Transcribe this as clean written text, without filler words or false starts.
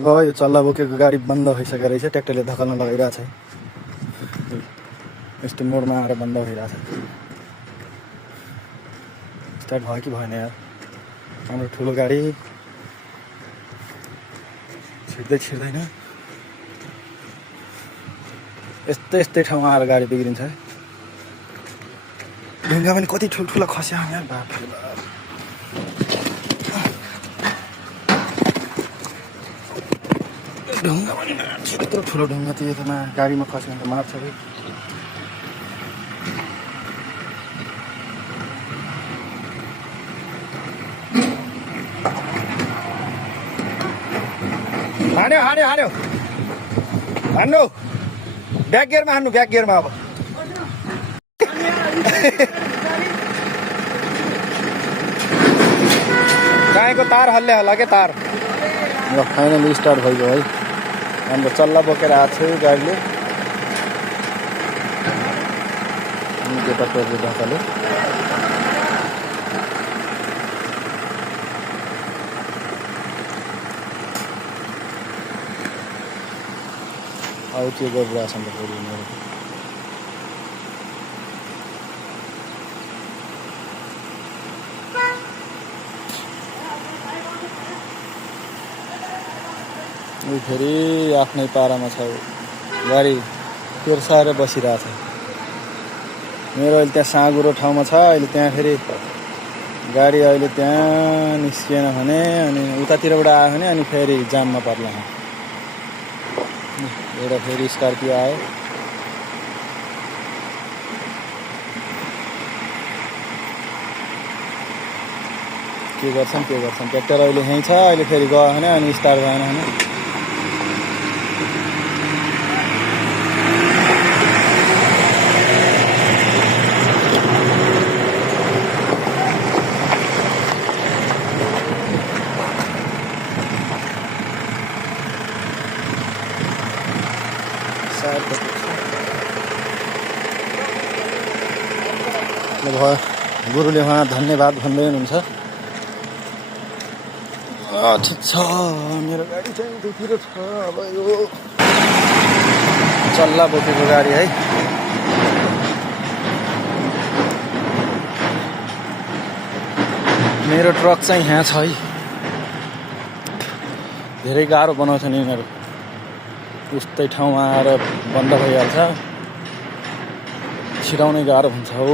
यो चल्ला बोकेको गाडी बन्द भइसकेको रहेछ। ट्र्याक्टरले धकल्न लगाइरहेछ। यस्तो मोडमा आएर बन्द भइरहेछ। स्टार्ट भयो कि भएन यार। हाम्रो ठुलो गाडी छिर्दैन। यस्तै ठाउँमा आएर गाडी बिग्रिन्छ। ढुङ्गा पनि कति ठुल्ठुला खस्या यार। बाप रे बाप। ढुङ्गा पनि यत्रो ठुलो ढुङ्गा त यसमा गाडीमा खस्यो भने त मार्छ है। हान्यो हान्नु ब्याक गियरमा हान्नु। ब्याक गियरमा अब गाईको तार हल्ले होला के तार। ल फाइनली स्टार्ट भइगयो है। हाम्रो चल्ला बोकेर आएको छु गाडीले। केटाको ढाकाले अब के गरिरहेछ नि त फेरि मेरो। फेरि आफ्नै पारामा छ गाडी तेर्साएर बसिरहेछ। मेरो अहिले त्यहाँ साँगुरो ठाउँमा छ। अहिले त्यहाँ फेरि गाडी अहिले त्यहाँ निस्किएन भने अनि उतातिरबाट आयो भने अनि फेरि जाममा पर्ला। एउटा फेरि स्कर्पियो आयो। के गर्छन् ट्र्याक्टर अहिले यहीँ छ। अहिले फेरि गयो भने अनि स्टार्ट भएन भने गुरुले उहाँ धन्यवाद भन्दै हुनुहुन्छ। ठिक छ। मेरो गाडी चाहिँ उतैतिर छ। अब यो चल्ला बोकेको गाडी है। मेरो ट्रक चाहिँ यहाँ छ है। धेरै गाह्रो बनाउँछन् यिनीहरू। उस्तै ठाउँमा आएर बन्द भइहाल्छ। छिराउनै गाह्रो हुन्छ हौ।